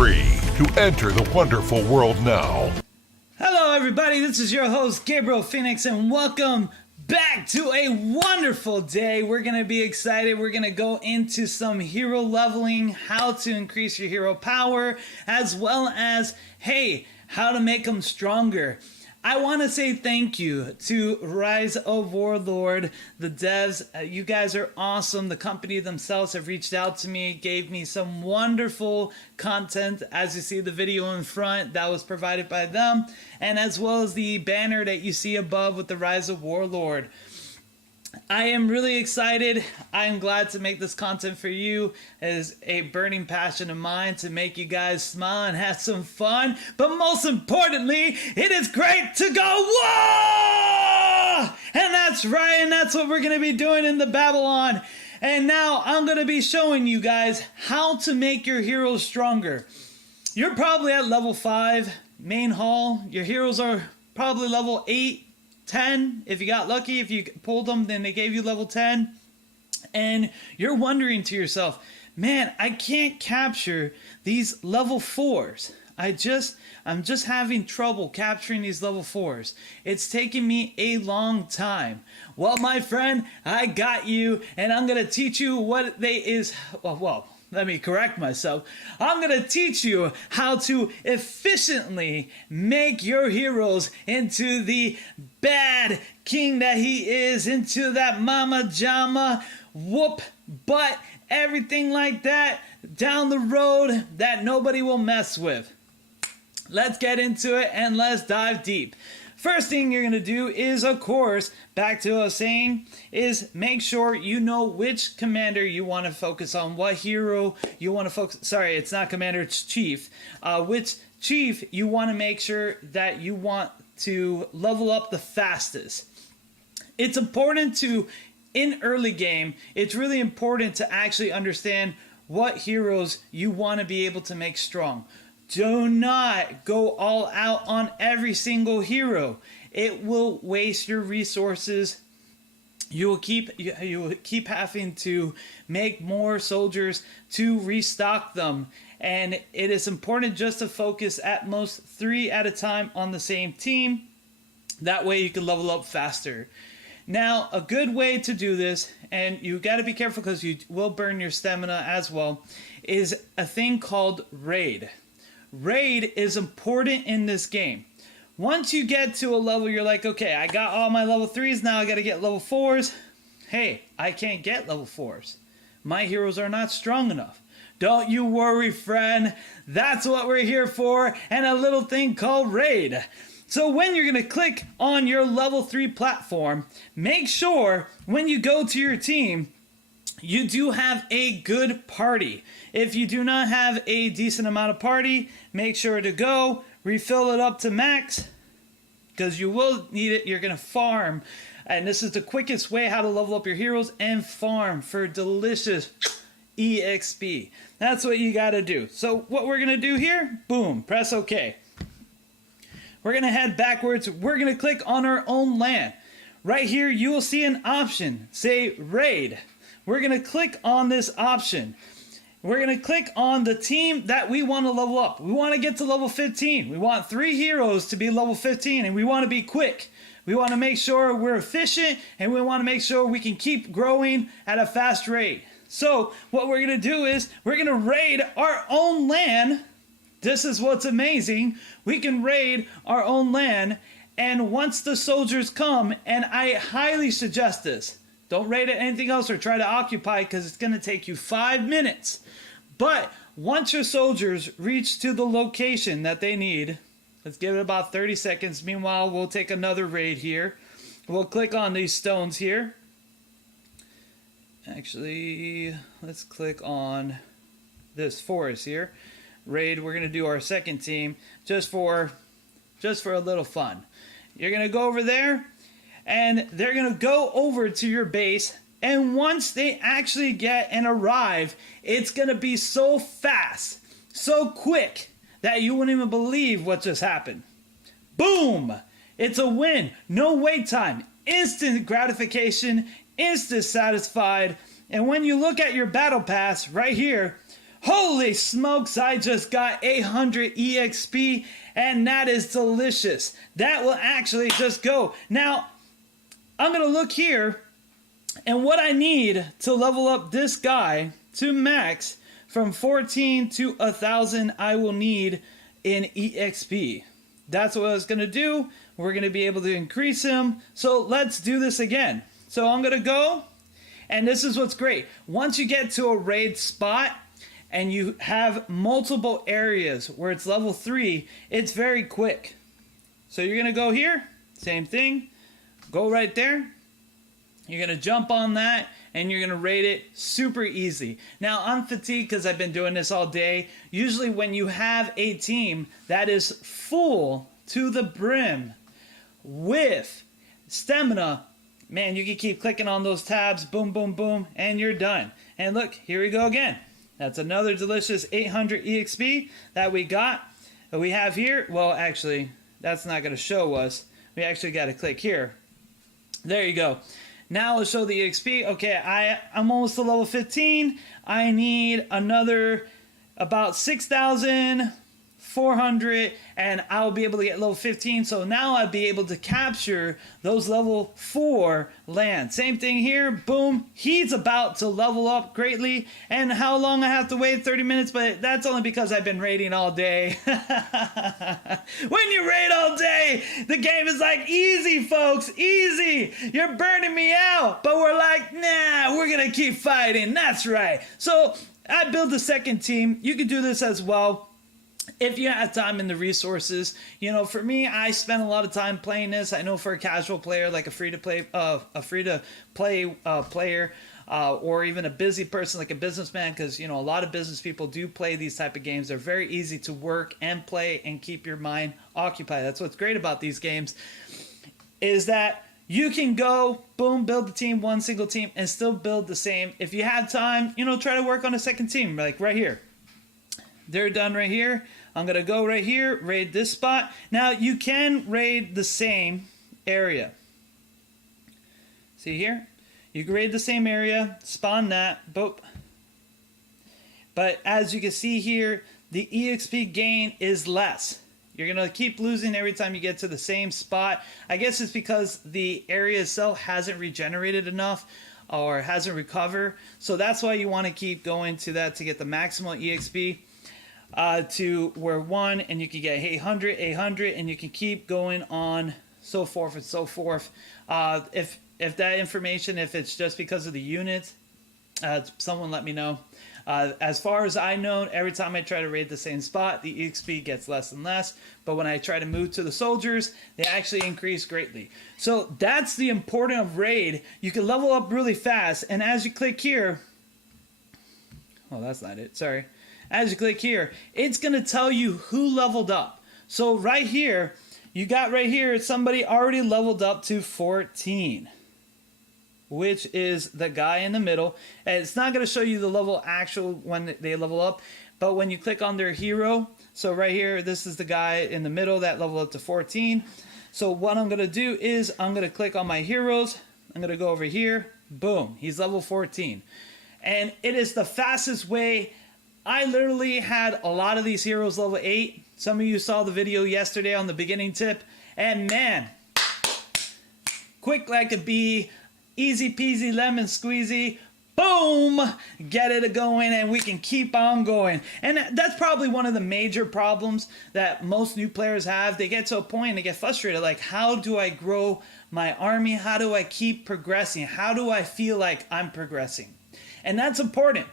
free to enter the wonderful world now. Hello everybody, this is your host Gabriel Phoenix and welcome back to a wonderful day. We're going to be excited. We're going to go into some hero leveling, how to increase your hero power, as well as, hey, how to make them stronger. I want to say thank you to Rise of Warlord, the devs. You guys are awesome. The company themselves have reached out to me, gave me some wonderful content. As you see the video in front, that was provided by them, and as well as the banner that you see above with the Rise of Warlord. I am really excited. I am glad to make this content for you. It is a burning passion of mine to make you guys smile and have some fun. But most importantly, it is great to go whoa! And that's right, and that's what we're going to be doing in the Babylon. And now I'm going to be showing you guys how to make your heroes stronger. You're probably at level 5, main hall. Your heroes are probably level 8. 10, if you got lucky, if you pulled them, then they gave you level 10. And you're wondering to yourself, man, I can't capture these level 4s. I'm just having trouble capturing these level 4s. It's taking me a long time. Well, my friend, I got you, and I'm going to teach you what they is, well, let me correct myself. I'm going to teach you how to efficiently make your heroes into the bad king that he is, into that mama jama, whoop butt, everything like that down the road that nobody will mess with. Let's get into it and let's dive deep. First thing you're going to do is, of course, back to what I was saying, is make sure you know which commander you want to focus on, what hero you want to focus, sorry, it's not commander, it's chief. Which chief you want to make sure that you want to level up the fastest. It's important to, in early game, it's really important to actually understand what heroes you want to be able to make strong. Do not go all out on every single hero. It will waste your resources. You will keep having to make more soldiers to restock them. And it is important just to focus at most 3 at a time on the same team. That way you can level up faster. Now, a good way to do this, and you got to be careful because you will burn your stamina as well, is a thing called raid. Raid is important in this game. Once you get to a level, you're like, okay, I got all my level 3s, now I got to get level 4s. Hey, I can't get level 4s. My heroes are not strong enough. Don't you worry, friend. That's what we're here for, and a little thing called raid. So when you're going to click on your level 3 platform, make sure when you go to your team, you do have a good party. If you do not have a decent amount of party, make sure to go refill it up to max, because you will need it. You're going to farm, and this is the quickest way how to level up your heroes and farm for delicious EXP. That's what you got to do. So what we're going to do here, boom, press OK. We're going to head backwards. We're going to click on our own land. Right here you will see an option, say raid. We're going to click on this option. We're going to click on the team that we want to level up. We want to get to level 15. We want 3 heroes to be level 15, and we want to be quick. We want to make sure we're efficient, and we want to make sure we can keep growing at a fast rate. So what we're going to do is we're going to raid our own land. This is what's amazing. We can raid our own land, and once the soldiers come, and I highly suggest this, don't raid it anything else or try to occupy, because it's going to take you 5 minutes. But once your soldiers reach to the location that they need, let's give it about 30 seconds. Meanwhile, we'll take another raid here. We'll click on these stones here. Actually, let's click on this forest here. Raid, we're going to do our second team just for a little fun. You're going to go over there, and they're going to go over to your base, and once they actually get and arrive, it's going to be so fast, so quick, that you wouldn't even believe what just happened. Boom! It's a win. No wait time. Instant gratification. Instant satisfied. And when you look at your battle pass right here, Holy smokes, I just got 800 EXP, and that is delicious. That will actually just go. Now, I'm going to look here, and what I need to level up this guy to max from 14 to 1,000, I will need in EXP. That's what I was going to do. We're going to be able to increase him. So let's do this again. So I'm going to go, and this is what's great. Once you get to a raid spot, and you have multiple areas where it's level 3, it's very quick. So you're gonna go here, same thing, go right there. You're gonna jump on that, and you're gonna raid it super easy. Now I'm fatigued because I've been doing this all day. Usually when you have a team that is full to the brim with stamina, man, you can keep clicking on those tabs, boom, boom, boom, and you're done. And look, here we go again. That's another delicious 800 EXP that we got. We have here, well, actually, that's not going to show us. We actually got to click here. There you go. Now it'll show the EXP. Okay, I'm almost to level 15. I need another about 6,400, and I'll be able to get level 15. So now I'll be able to capture those level 4 lands. Same thing here. Boom. He's about to level up greatly. And how long I have to wait? 30 minutes, but that's only because I've been raiding all day. When you raid all day, the game is like, easy, folks, easy. You're burning me out. But we're like, nah, we're going to keep fighting. That's right. So I built a second team. You can do this as well if you have time and the resources. You know, for me, I spend a lot of time playing this. I know for a casual player, like a free-to-play player, or even a busy person like a businessman, because, you know, a lot of business people do play these type of games. They're very easy to work and play and keep your mind occupied. That's what's great about these games, is that you can go, boom, build the team, one single team, and still build the same. If you have time, you know, try to work on a second team, like right here. They're done right here. I'm going to go right here, raid this spot. Now, you can raid the same area. See here? You can raid the same area, spawn that, boop. But as you can see here, the EXP gain is less. You're going to keep losing every time you get to the same spot. I guess it's because the area itself hasn't regenerated enough or hasn't recovered. So that's why you want to keep going to that to get the maximal EXP. To where 1, and you can get 800, 800, and you can keep going on, so forth and so forth. If that information, if it's just because of the units, someone let me know. As far as I know, every time I try to raid the same spot, the EXP gets less and less. But when I try to move to the soldiers, they actually increase greatly. So that's the importance of raid. You can level up really fast, and as you click here, oh, that's not it, sorry. As you click here, it's going to tell you who leveled up. So right here, you got right here, somebody already leveled up to 14, which is the guy in the middle. And it's not going to show you the level actual when they level up, but when you click on their hero, so right here, this is the guy in the middle that leveled up to 14. So what I'm going to do is I'm going to click on my heroes. I'm going to go over here. Boom, he's level 14. And it is the fastest way. I literally had a lot of these heroes level 8. Some of you saw the video yesterday on the beginning tip. And man, quick like a bee, easy peasy lemon squeezy, boom, get it going, and we can keep on going. And that's probably one of the major problems that most new players have. They get to a point and they get frustrated, like, how do I grow my army? How do I keep progressing? How do I feel like I'm progressing? And that's important.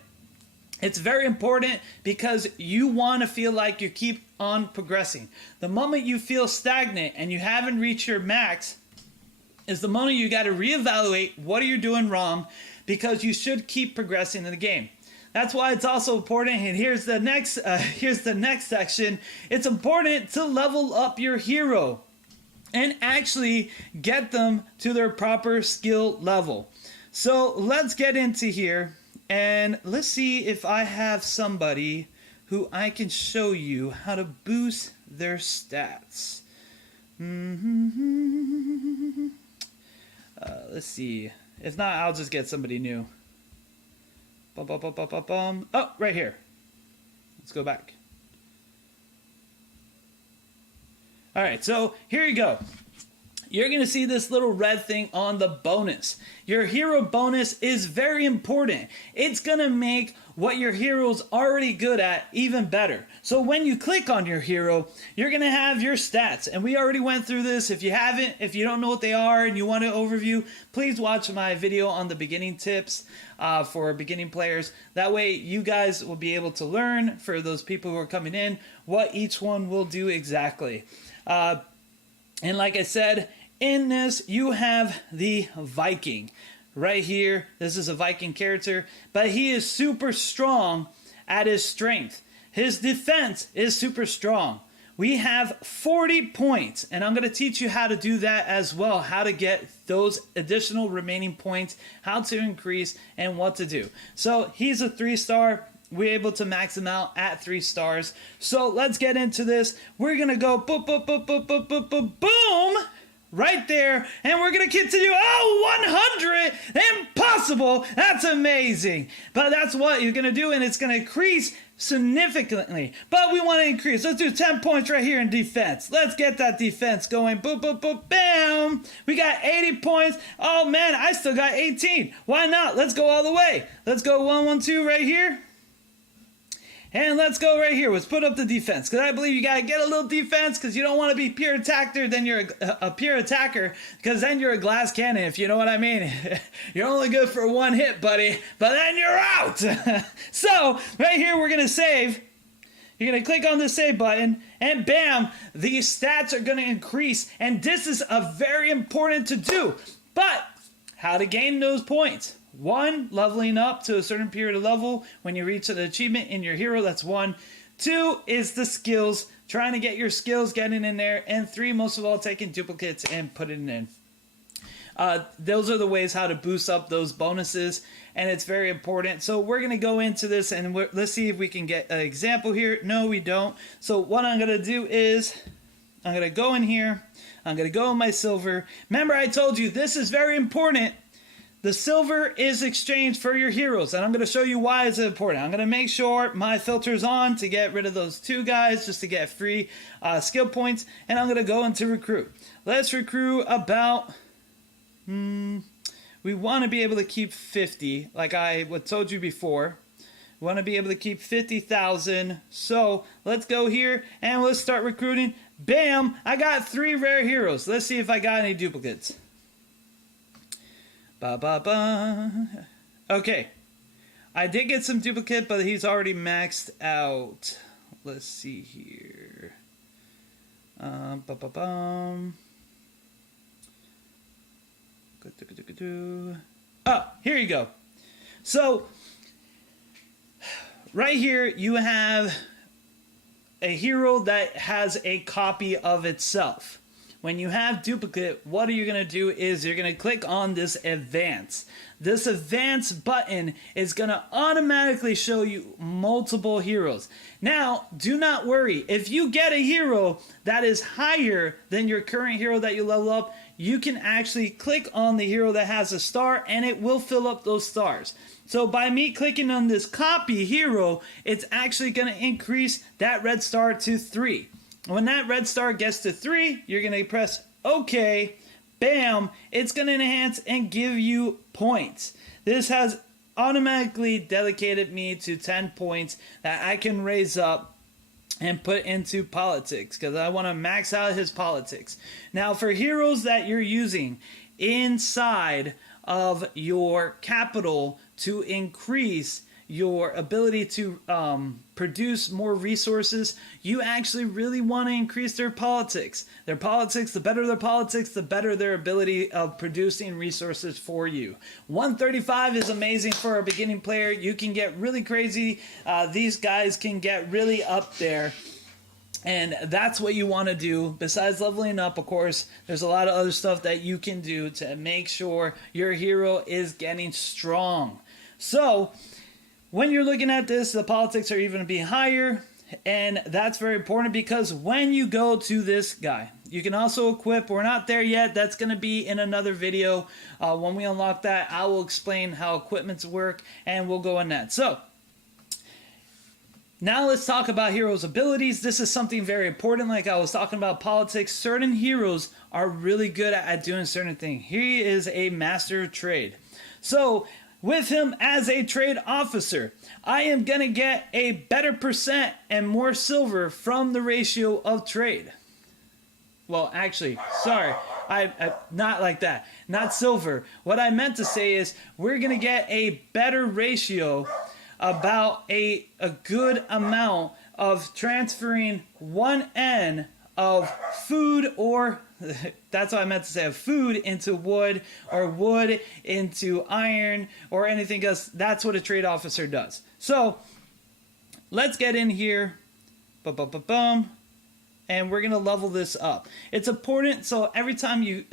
It's very important because you want to feel like you keep on progressing. The moment you feel stagnant and you haven't reached your max is the moment you got to reevaluate what are you doing wrong, because you should keep progressing in the game. That's why it's also important, and here's the next section. It's important to level up your hero and actually get them to their proper skill level. So let's get into here. And let's see if I have somebody who I can show you how to boost their stats. Let's see. If not, I'll just get somebody new. Oh, right here. Let's go back. All right, so here you go. You're going to see this little red thing on the bonus. Your hero bonus is very important. It's going to make what your hero's already good at even better. So when you click on your hero, you're going to have your stats. And we already went through this. If you haven't, if you don't know what they are and you want an overview, please watch my video on the beginning tips for beginning players. That way you guys will be able to learn, for those people who are coming in, what each one will do exactly. And like I said, in this, you have the Viking. Right here, this is a Viking character, but he is super strong at his strength. His defense is super strong. We have 40 points, and I'm going to teach you how to do that as well, how to get those additional remaining points, how to increase, and what to do. So he's a 3-star. We're able to max him out at 3 stars. So let's get into this. We're going to go boom, boom, boom, boom, boom, boom, boom, boom, right there. And we're going to continue. Oh, 100. Impossible. That's amazing. But that's what you're going to do. And it's going to increase significantly. But we want to increase. Let's do 10 points right here in defense. Let's get that defense going. Boom, boom, boom, bam. We got 80 points. Oh, man, I still got 18. Why not? Let's go all the way. Let's go 1, 1, 2 right here. And let's go right here. Let's put up the defense, because I believe you got to get a little defense, because you don't want to be pure attacker, then you're a pure attacker, because then you're a glass cannon, if you know what I mean. You're only good for 1 hit, buddy, but then you're out. So right here we're going to save. You're going to click on the save button, and bam, these stats are going to increase, and this is a very important to do. But how to gain those points? 1, leveling up to a certain period of level. When you reach an achievement in your hero, that's 1. 2 is the skills, trying to get your skills getting in there. And 3, most of all, taking duplicates and putting it in. Those are the ways how to boost up those bonuses, and it's very important. So we're going to go into this, and let's see if we can get an example here. No, we don't. So what I'm going to do is I'm going to go in here. I'm going to go in my silver. Remember, I told you this is very important. The silver is exchanged for your heroes, and I'm going to show you why it's important. I'm going to make sure my filter's on to get rid of those 2 guys just to get free skill points, and I'm going to go into recruit. Let's recruit about, we want to be able to keep 50, like I told you before. We want to be able to keep 50,000, so let's go here, and let's start recruiting. Bam! I got 3 rare heroes. Let's see if I got any duplicates. Okay, I did get some duplicate, but he's already maxed out. Let's see here. Oh, here you go. So right here you have a hero that has a copy of itself. When you have duplicate, what you're going to do is you're going to click on this advance. This advance button is going to automatically show you multiple heroes. Now, do not worry. If you get a hero that is higher than your current hero that you level up, you can actually click on the hero that has a star, and it will fill up those stars. So by me clicking on this copy hero, it's actually going to increase that red star to 3. When that red star gets to 3, you're going to press OK. Bam! It's going to enhance and give you points. This has automatically dedicated me to 10 points that I can raise up and put into politics, because I want to max out his politics. Now, for heroes that you're using inside of your capital to increase your ability to produce more resources, you actually really want to increase their politics. Their politics, the better their politics, the better their ability of producing resources for you. 135 is amazing for a beginning player. You can get really crazy. These guys can get really up there. And that's what you want to do. Besides leveling up, of course, there's a lot of other stuff that you can do to make sure your hero is getting strong. So when you're looking at this, the politics are even going to be higher, and that's very important, because when you go to this guy, you can also equip. We're not there yet. That's going to be in another video. When we unlock that, I will explain how equipments work, and we'll go in that. So Now let's talk about heroes' abilities. This is something very important. Like I was talking about politics, certain heroes are really good at doing certain things. He is a master of trade. So with him as a trade officer, I am going to get a better percent and more silver from the ratio of trade. Well, actually, sorry, I not like that. Not silver. What I meant to say is we're going to get a better ratio, about a good amount of transferring 1N of food, or that's what I meant to say, of food into wood, or wood into iron, or anything else. That's what a trade officer does. So let's get in here. Boom. And we're gonna level this up. It's important, so every time you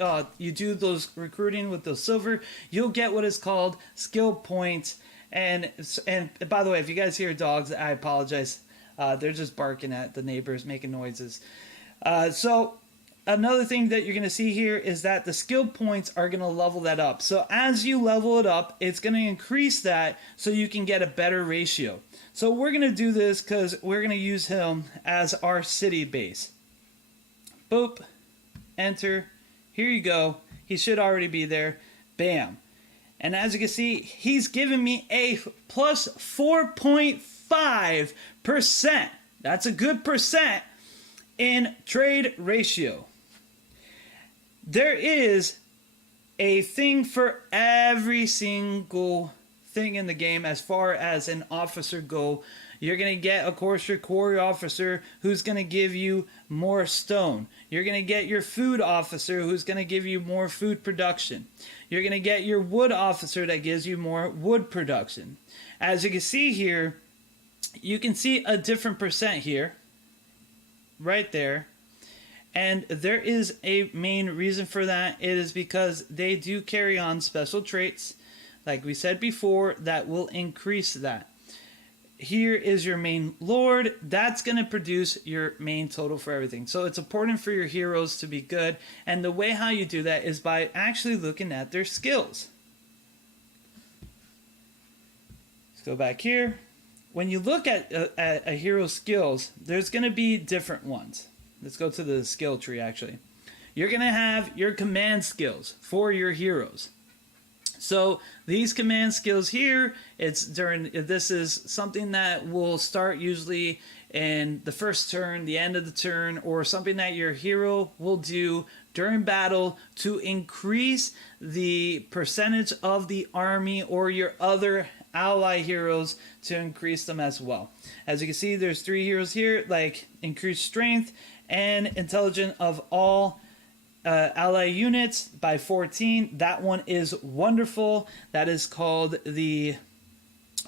do those recruiting with those silver, you'll get what is called skill points. And by the way, if you guys hear dogs, I apologize. They're just barking at the neighbors, making noises. So another thing that you're gonna see here is that the skill points are gonna level that up. So as you level it up, it's gonna increase that so you can get a better ratio. So we're going to do this because we're going to use him as our city base. Boop. Enter. Here you go. He should already be there. Bam. And as you can see, he's giving me a plus 4.5%. That's a good percent in trade ratio. There is a thing for every single thing in the game as far as an officer go. You're going to get, of course, your quarry officer, who's going to give you more stone. You're going to get your food officer, who's going to give you more food production. You're going to get your wood officer that gives you more wood production. As you can see here, you can see a different percent here, right there. And there is a main reason for that. It is because they do carry on special traits, like we said before, that will increase that. Here is your main lord. That's going to produce your main total for everything. So it's important for your heroes to be good. And the way how you do that is by actually looking at their skills. Let's go back here. When you look at a hero's skills, there's going to be different ones. Let's go to the skill tree actually. You're going to have your command skills for your heroes. So these command skills here, this is something that will start usually in the first turn, the end of the turn, or something that your hero will do during battle to increase the percentage of the army or your other ally heroes, to increase them as well. As you can see, there's 3 heroes here, like increased strength and intelligence of all ally units by 14. That one is wonderful. That is called the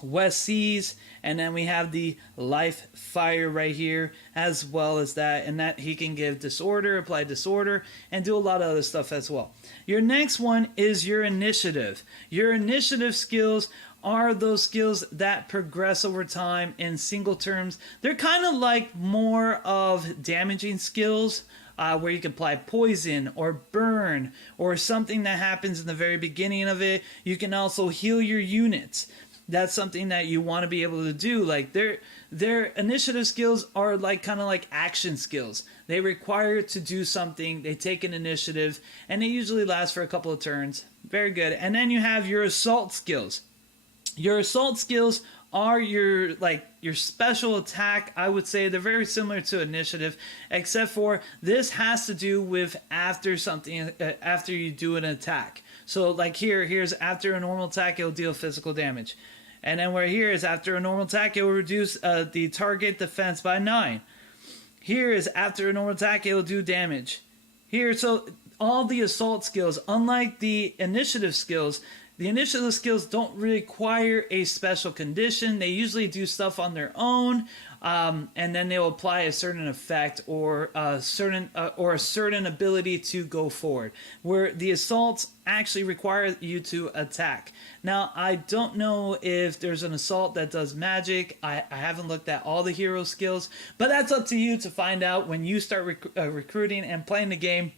West Seas. And then we have the Life Fire right here, as well as that. And that he can give disorder, apply disorder, and do a lot of other stuff as well. Your next one is your initiative. Your initiative skills are those skills that progress over time in single terms. They're kind of like more of damaging skills, where you can apply poison or burn or something that happens in the very beginning of it. You can also heal your units. That's something that you want to be able to do. Like their initiative skills are like kind of like action skills. They require to do something. They take an initiative, and they usually last for a couple of turns. Very good. And then you have your assault skills. Your assault skills are your special attack. I would say they're very similar to initiative, except for this has to do with after you do an attack. So like here's after a normal attack, it'll deal physical damage. And then where here is after a normal attack, it will reduce the target defense by 9. Here is after a normal attack, it will do damage. Here, so all the assault skills, unlike the initiative skills don't require a special condition. They usually do stuff on their own, and then they'll apply a certain effect or a certain ability to go forward. Where the assaults actually require you to attack. Now, I don't know if there's an assault that does magic. I haven't looked at all the hero skills, but that's up to you to find out when you start recruiting and playing the game.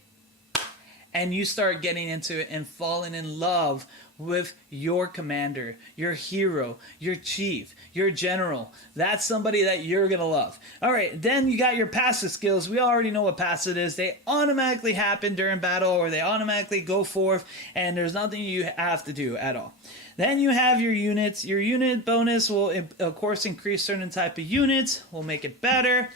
and you start getting into it and falling in love with your commander, your hero, your chief, your general. That's somebody that you're going to love. All right, then you got your passive skills. We already know what passive is. They automatically happen during battle, or they automatically go forth, and there's nothing you have to do at all. Then you have your units. Your unit bonus will, of course, increase certain type of units, will make it better.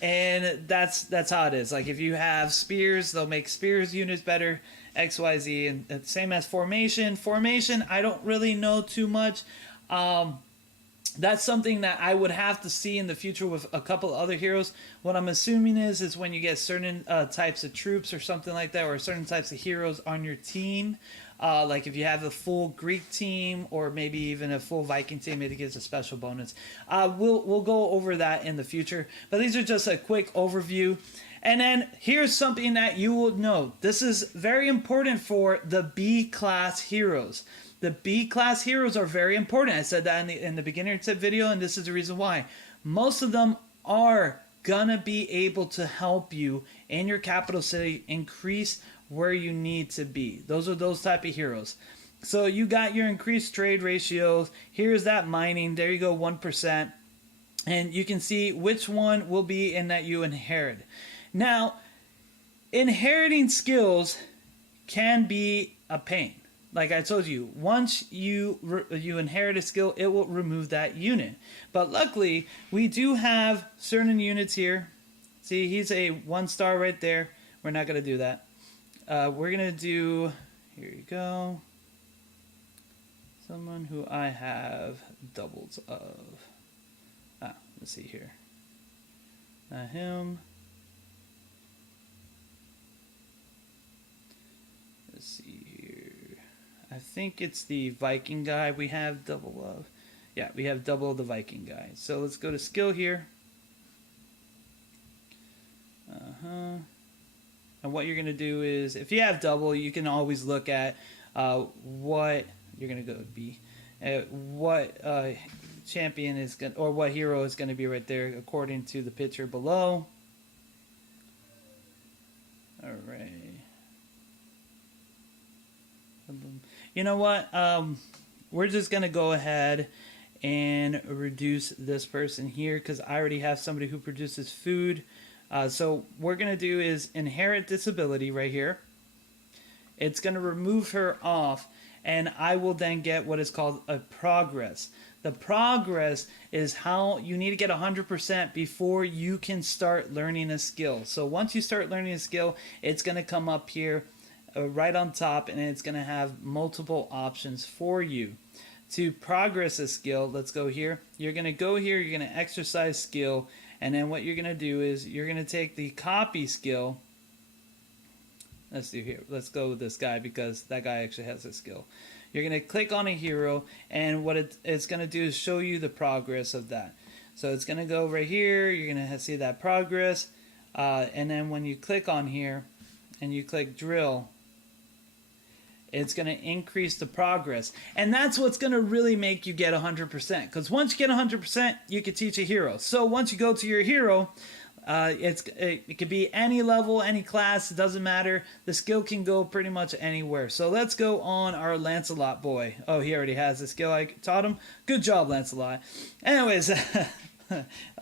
And that's how it is. Like if you have spears, they'll make spears units better, XYZ, and same as formation. Formation, I don't really know too much. That's something that I would have to see in the future with a couple other heroes. What I'm assuming is when you get certain types of troops or something like that, or certain types of heroes on your team. Like if you have a full Greek team, or maybe even a full Viking team, it gives a special bonus. We'll go over that in the future, but these are just a quick overview. And then here's something that you will know. This is very important for the B class heroes. The B class heroes are very important. I said that in the beginner tip video, and this is the reason why. Most of them are gonna be able to help you in your capital city increase where you need to be. Those are those type of heroes. So you got your increased trade ratios. Here's that mining. There you go, 1%. And you can see which one will be in that you inherit. Now, inheriting skills can be a pain. Like I told you, once you inherit a skill, it will remove that unit. But luckily, we do have certain units here. See, he's a 1-star right there. We're not going to do that. We're going to do, here you go, someone who I have doubles of. Let's see here. Not him. Let's see here. I think it's the Viking guy we have double of. Yeah, we have double the Viking guy. So let's go to skill here. And what you're going to do is, if you have double, you can always look at what you're going to go be, what champion is going, or what hero is going to be right there according to the picture below. All right. You know what? We're just going to go ahead and reduce this person here because I already have somebody who produces food. So what we're going to do is inherit disability right here. It's going to remove her off, and I will then get what is called a progress. The progress is how you need to get 100% before you can start learning a skill. So once you start learning a skill, it's going to come up here right on top, and it's going to have multiple options for you. To progress a skill, let's go here. You're going to go here, you're going to exercise skill, and then what you're going to do is you're going to take the copy skill. Let's do here. Let's go with this guy because that guy actually has a skill. You're going to click on a hero, and what it's going to do is show you the progress of that. So it's going to go right here. You're going to see that progress. And then when you click on here and you click drill, it's going to increase the progress. And that's what's going to really make you get 100%. Because once you get 100%, you can teach a hero. So once you go to your hero, it could be any level, any class, it doesn't matter. The skill can go pretty much anywhere. So let's go on our Lancelot boy. Oh, he already has the skill I taught him. Good job, Lancelot. Anyways,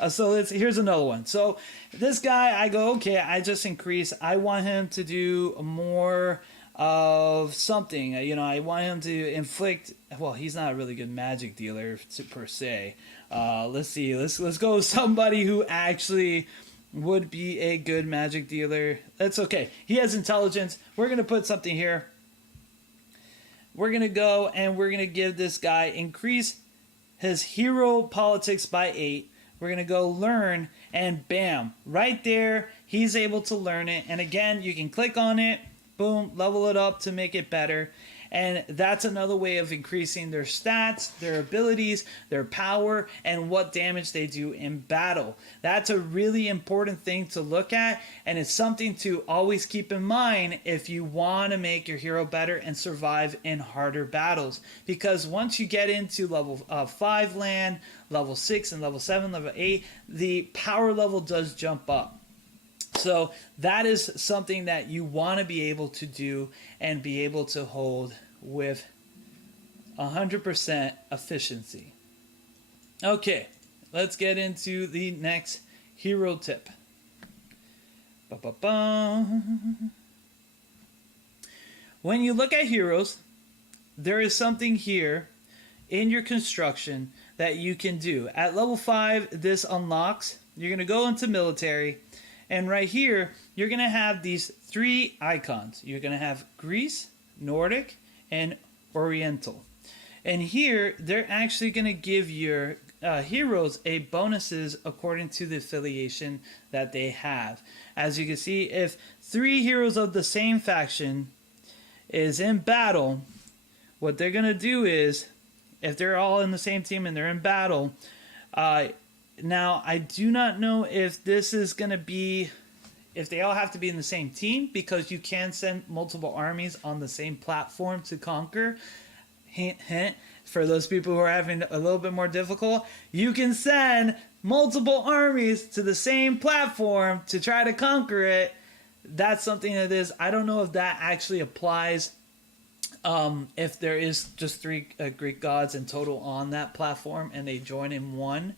so here's another one. So this guy, I go, okay, I just increase. I want him to do more of something. You know, I want him to inflict. Well, he's not a really good magic dealer per se. Let's see. Let's go with somebody who actually would be a good magic dealer. That's okay. He has intelligence. We're gonna put something here. We're gonna go and we're gonna give this guy increase his hero politics by 8. We're gonna go learn, and bam, right there, he's able to learn it. And again, you can click on it. Boom, level it up to make it better. And that's another way of increasing their stats, their abilities, their power, and what damage they do in battle. That's a really important thing to look at, and it's something to always keep in mind if you want to make your hero better and survive in harder battles. Because once you get into level 5 land, level 6, and level 7, level 8, the power level does jump up. So that is something that you want to be able to do and be able to hold with 100% efficiency. Okay, let's get into the next hero tip. Ba-ba-ba. When you look at heroes, there is something here in your construction that you can do. At level 5, this unlocks. You're going to go into military, and right here, you're going to have these 3 icons. You're going to have Greece, Nordic, and Oriental. And here, they're actually going to give your heroes a bonuses according to the affiliation that they have. As you can see, if 3 heroes of the same faction is in battle, what they're going to do is, if they're all in the same team and they're in battle, now I do not know if this is going to be, if they all have to be in the same team, because you can send multiple armies on the same platform to conquer. Hint, hint. For those people who are having a little bit more difficult, you can send multiple armies to the same platform to try to conquer it. That's something that is, I don't know if that actually applies if there is just 3 Greek gods in total on that platform and they join in one.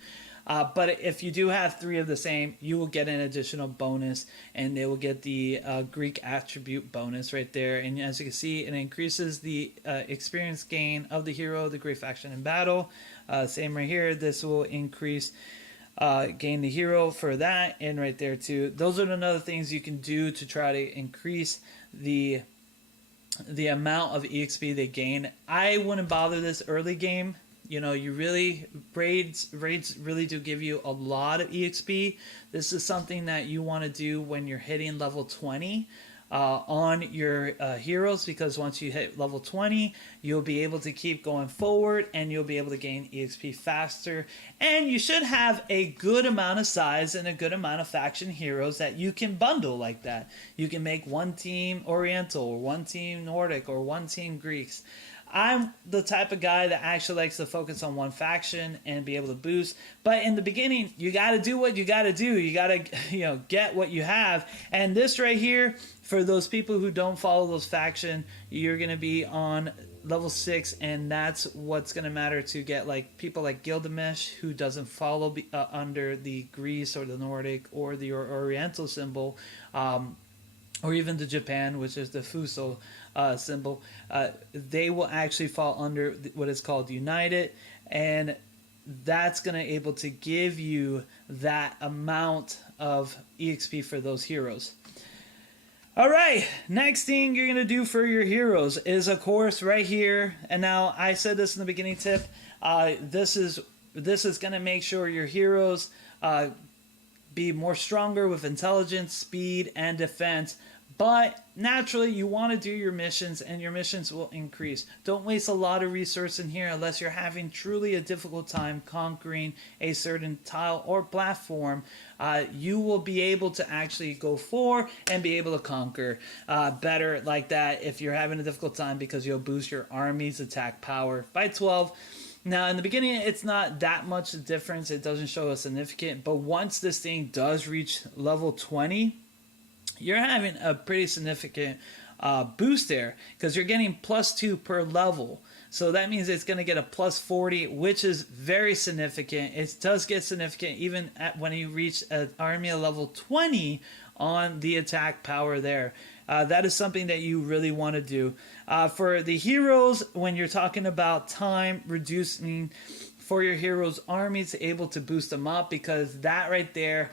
But if you do have 3 of the same, you will get an additional bonus, and they will get the Greek attribute bonus right there. And as you can see, it increases the experience gain of the hero, the Greek faction in battle. Same right here. This will increase gain the hero for that, and right there too. Those are another things you can do to try to increase the amount of EXP they gain. I wouldn't bother this early game. You know, you really, raids really do give you a lot of EXP. This is something that you want to do when you're hitting level 20 on your heroes, because once you hit level 20, you'll be able to keep going forward and you'll be able to gain EXP faster. And you should have a good amount of size and a good amount of faction heroes that you can bundle like that. You can make one team Oriental, or one team Nordic, or one team Greeks. I'm the type of guy that actually likes to focus on one faction and be able to boost. But in the beginning, you got to do what you got to do. You got to, get what you have. And this right here, for those people who don't follow those faction, you're going to be on level 6, and that's what's going to matter to get like people like Gilgamesh, who doesn't follow under the Greece or the Nordic or the Oriental symbol, or even the Japan, which is the Fuso symbol. They will actually fall under what is called United, and that's going to able to give you that amount of EXP for those heroes. All right, next thing you're going to do for your heroes is, of course, right here, and now I said this in the beginning tip, this is going to make sure your heroes be more stronger with intelligence, speed, and defense. But naturally, you want to do your missions, and your missions will increase. Don't waste a lot of resource in here unless you're having truly a difficult time conquering a certain tile or platform. You will be able to actually go for and be able to conquer better like that if you're having a difficult time, because you'll boost your army's attack power by 12. Now, in the beginning, it's not that much difference. It doesn't show a significant. But once this thing does reach level 20, you're having a pretty significant boost there, because you're getting +2 per level. So that means it's going to get a +40, which is very significant. It does get significant even when you reach an army of level 20 on the attack power there. That is something that you really want to do. For the heroes, when you're talking about time reducing for your heroes' armies, able to boost them up, because that right there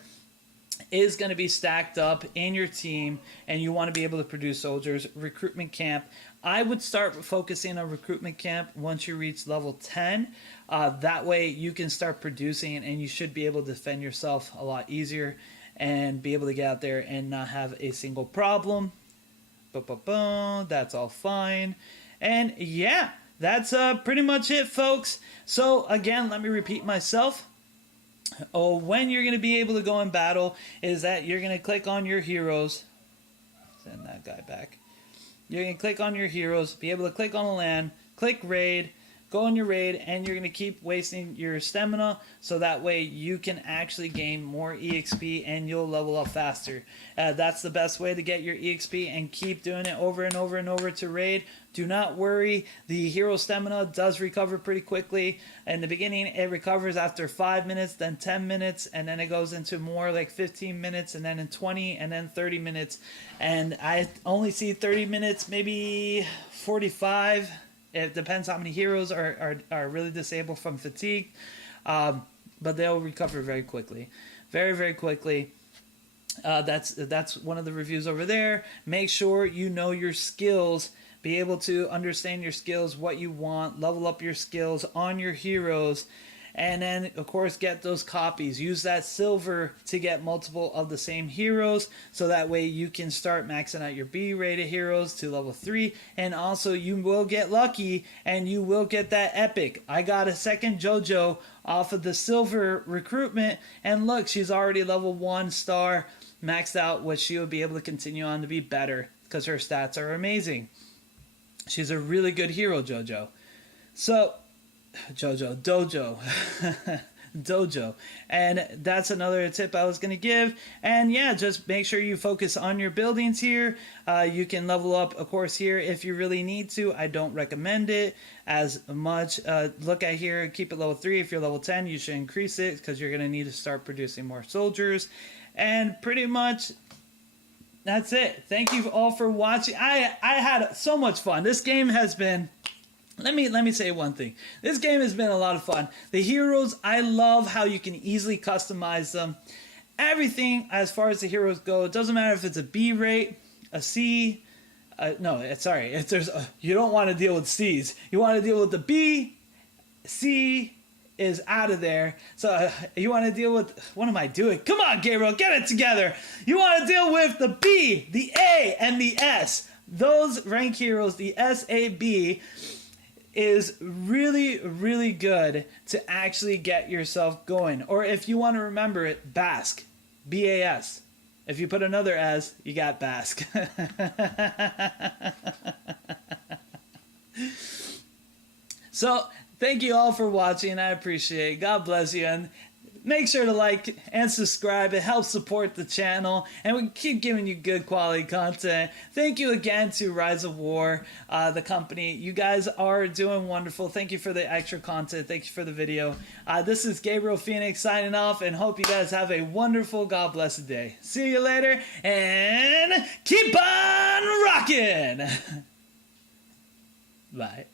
is going to be stacked up in your team, and you want to be able to produce soldiers. Recruitment camp, I would start focusing on recruitment camp once you reach level 10. That way you can start producing, and you should be able to defend yourself a lot easier and be able to get out there and not have a single problem. That's all fine. And yeah, that's pretty much it, folks. So again, let me repeat myself. When you're going to be able to go in battle is that you're going to click on your heroes. Send that guy back. You're going to click on your heroes, be able to click on a land, click raid, go in your raid and you're going to keep wasting your stamina, so that way you can actually gain more EXP and you'll level up faster. That's the best way to get your EXP, and keep doing it over and over and over to raid. Do not worry, the hero stamina does recover pretty quickly. In the beginning, it recovers after 5 minutes, then 10 minutes, and then it goes into more like 15 minutes, and then in 20, and then 30 minutes. And I only see 30 minutes, maybe 45. It depends how many heroes are really disabled from fatigue. But they'll recover very quickly. Very, very quickly. That's one of the reviews over there. Make sure you know your skills. Be able to understand your skills, what you want, level up your skills on your heroes, and then of course get those copies. Use that silver to get multiple of the same heroes, so that way you can start maxing out your B rated heroes to level 3, and also you will get lucky and you will get that epic. I got a second JoJo off of the silver recruitment, and look, she's already level 1 star maxed out, which she will be able to continue on to be better because her stats are amazing. She's a really good hero, JoJo. So, Dojo. Dojo. And that's another tip I was going to give. And yeah, just make sure you focus on your buildings here. You can level up, of course, here if you really need to. I don't recommend it as much. Look at here, keep it level 3. If you're level 10, you should increase it because you're going to need to start producing more soldiers. And pretty much that's it. Thank you all for watching. I had so much fun. This game has been, let me say one thing. This game has been a lot of fun. The heroes, I love how you can easily customize them. Everything as far as the heroes go, it doesn't matter if it's a B rate, a C, if there's you don't want to deal with C's. You want to deal with the B, C is out of there. So you want to deal with, what am I doing? Come on, Gabriel, get it together. You want to deal with the B, the A, and the S. Those rank heroes, the SAB, is really, really good to actually get yourself going. Or if you want to remember it, Bask, BAS. If you put another S, you got Bask. So, thank you all for watching. I appreciate it. God bless you. And make sure to like and subscribe. It helps support the channel. And we keep giving you good quality content. Thank you again to Rise of War, the company. You guys are doing wonderful. Thank you for the extra content. Thank you for the video. This is Gabriel Phoenix signing off, and hope you guys have a wonderful, God blessed day. See you later, and keep on rocking. Bye.